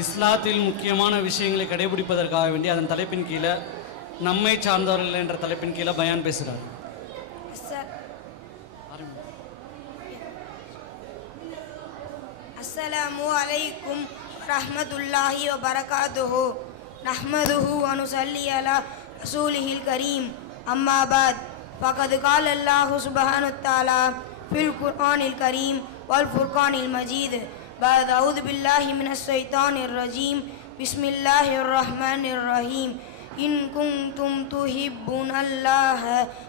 இஸ்லாத்தில் முக்கியமான விஷயங்களை கடைபிடிப்பதற்காக வேண்டி அதன் தலைப்பின் கீழே நம்மை சார்ந்தவர்கள் என்ற தலைப்பின் கீழே பயான் பேசுகிறார். அஸ்ஸலாமு அலைக்கும் ரஹ்மத்துல்லாஹி வ பரகாத்துஹு நஹ்மதுஹு வ நுஸல்லி அலா ரசூலிஹில் கரீம் அம்மா பாத் ஃபகத் கால அல்லாஹு சுப்ஹானஹு தஆலா ஃபில் குர்ஆனில் கரீம் வல் ஃபுர்கானில் மஜீத் பஅத் அஊது பில்லாஹி மினஷ் ஷைத்தானிர் ரஜீம் பிஸ்மில்லாஹிர் ரஹ்மானிர் ரஹீம் இன் குன்தும் துஹிப்புனல்லாஹ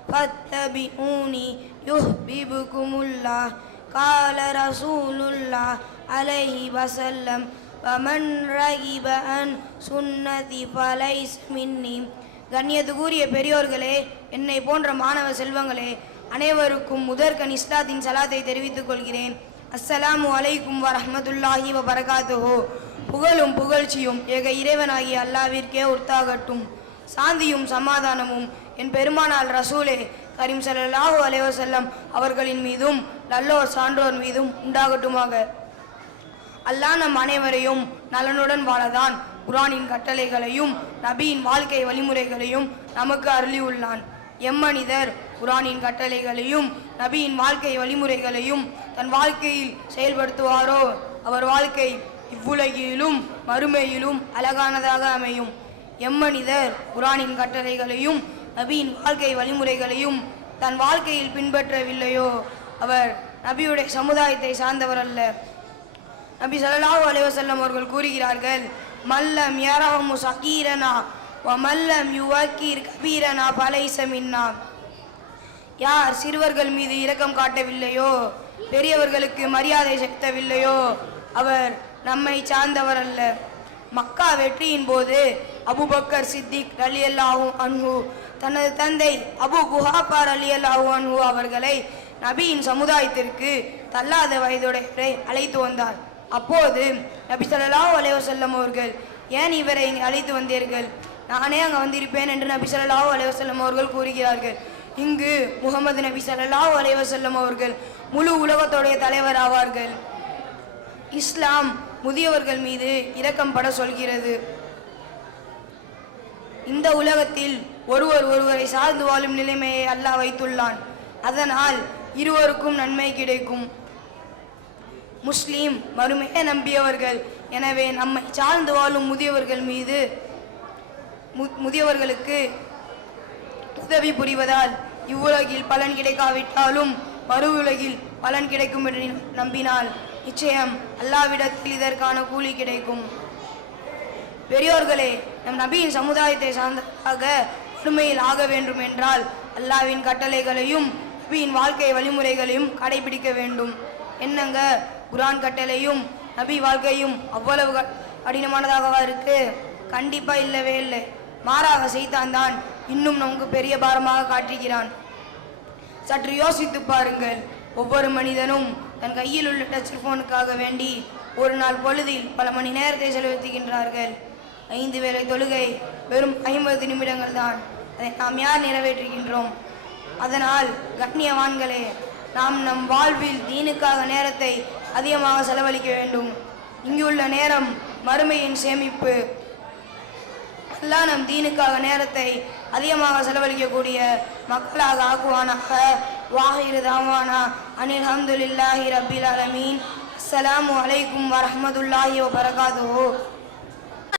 ஃபத்தபிஊனி யுஹ்பிபுகுமுல்லாஹ் قال رسول الله عليه وسلم ومن رغب عن سنتي فليس مني. கண்ணியத்துக்குரிய பெரியோர்களே, என்னை போன்ற மாணவ செல்வங்களே, அனைவருக்கும் முதற்கண் இஸ்லாத்தின் சலாத்தை தெரிவித்துக் கொள்கிறேன். அஸ்ஸலாமு அலைக்கும் வரஹ்மத்துல்லாஹி வ பரகாத்துஹு. புகழும் புகழ்ச்சியும் ஏக இறைவனாகிய அல்லாஹ்விற்கே உரித்தாகட்டும். சாந்தியும் சமாதானமும் என் பெருமானார் ரசூலே கரீம் ஸல்லல்லாஹு அலைஹி வஸல்லம் அவர்களின் மீதும் நல்லோர் சான்றோர் மீதும் உண்டாகட்டுமாக. அல்லாஹ் நம் அனைவரையும் நலனுடன் வாழதான் குர்ஆனின் கட்டளைகளையும் நபியின் வாழ்க்கை வழிமுறைகளையும் நமக்கு அருளியுள்ளான். எம்மனிதர் குர்ஆனின் கட்டளைகளையும் நபியின் வாழ்க்கை வழிமுறைகளையும் தன் வாழ்க்கையில் செயல்படுத்துவாரோ அவர் வாழ்க்கை இவ்வுலகிலும் மறுமையிலும் அழகானதாக அமையும். எம்மனிதர் குர்ஆனின் கட்டளைகளையும் நபியின் வாழ்க்கை வழிமுறைகளையும் தன் வாழ்க்கையில் பின்பற்றவில்லையோ அவர் நபியுடைய சமுதாயத்தை சார்ந்தவர் அல்ல. நபி ஸல்லல்லாஹு அலைஹி வஸல்லம் அவர்கள் கூறுகிறார்கள், மல்லம் யரஹமு ஸகீரனா வ மல்லம் யுவக்கீர் கபீரனா ஃபலைஸ மின்னா. யார் சிறுவர்கள் மீது இரக்கம் காட்டவில்லையோ, பெரியவர்களுக்கு மரியாதை செலுத்தவில்லையோ அவர் நம்மை சார்ந்தவர் அல்ல. மக்கா வெற்றியின் போது அபூபக்கர் சித்திக் ரலியல்லாஹு அன்ஹு தனது தந்தை அபு குஹாஃபா ரலியல்லாஹு அன்ஹு அவர்களை நபியின் சமுதாயத்திற்கு தள்ளாத வயதுடையவரை அழைத்து வந்தார். அப்போது நபி ஸல்லல்லாஹு அலைஹி வஸல்லம் அவர்கள், ஏன் இவரை அழைத்து வந்தீர்கள்? நானே அங்கே வந்திருப்பேன் என்று நபி ஸல்லல்லாஹு அலைஹி வஸல்லம் அவர்கள் கூறுகிறார்கள். இங்கு முகமது நபி ஸல்லல்லாஹு அலைஹி வஸல்லம் அவர்கள் முழு உலகத்துடைய தலைவர் ஆவார்கள். இஸ்லாம் முதியவர்கள் மீது இரக்கம் பட சொல்கிறது. இந்த உலகத்தில் ஒருவர் ஒருவரை சார்ந்து வாழும் நிலைமையை அல்லாஹ் வைத்துள்ளான். அதனால் இருவருக்கும் நன்மை கிடைக்கும். முஸ்லீம் மறுமையை நம்பியவர்கள். எனவே நம்மை சார்ந்து வாழும் முதியவர்கள் மீது முதியவர்களுக்கு உதவி புரிவதால் இவ்வுலகில் பலன் கிடைக்காவிட்டாலும் மறு உலகில் பலன் கிடைக்கும் என்று நம்பினால் நிச்சயம் அல்லாஹ்விடத்தில் இதற்கான கூலி கிடைக்கும். பெரியோர்களே, நம் நபியின் சமுதாயத்தை சார்ந்ததாக உண்மையில் ஆக வேண்டும் என்றால் அல்லாஹ்வின் கட்டளைகளையும் நபியின் வாழ்க்கை வழிமுறைகளையும் கடைபிடிக்க வேண்டும். என்னங்க, குர்ஆன் கட்டளையும் நபி வாழ்க்கையும் அவ்வளவு கடினமானதாகவா இருக்கு? கண்டிப்பா இல்லவே இல்லை. மாறாக சைத்தான் தான் இன்னும் நமக்கு பெரிய பாரமாக காட்டுகிறான். சற்று யோசித்து பாருங்கள். ஒவ்வொரு மனிதனும் தன் கையில் உள்ள டச் போனுக்காக வேண்டி ஒரு நாள் பொழுதில் பல மணி நேரத்தை செலவழிக்கின்றார்கள். 5 வேளை தொழுகை வெறும் 50 நிமிடங்கள் தான். அதை நாம் யார் நிறைவேற்றுகின்றோம்? அதனால் கண்ணியவான்களே, நாம் நம் வாழ்வில் தீனுக்காக நேரத்தை அதிகமாக செலவழிக்க வேண்டும். இங்குள்ள நேரம் மறுமையின் சேமிப்பு. அல்லாஹ் நம் தீனுக்காக நேரத்தை அதிகமாக செலவழிக்கக்கூடிய மக்களாக ஆக்குவானாக. வாஹிரு தாவானா அனில் ஹம்துலில்லாஹி ரப்பில் ஆலமீன். அஸ்ஸலாமு அலைக்கும் வரஹ்மத்துல்லாஹி வ பரகாத்துஹு.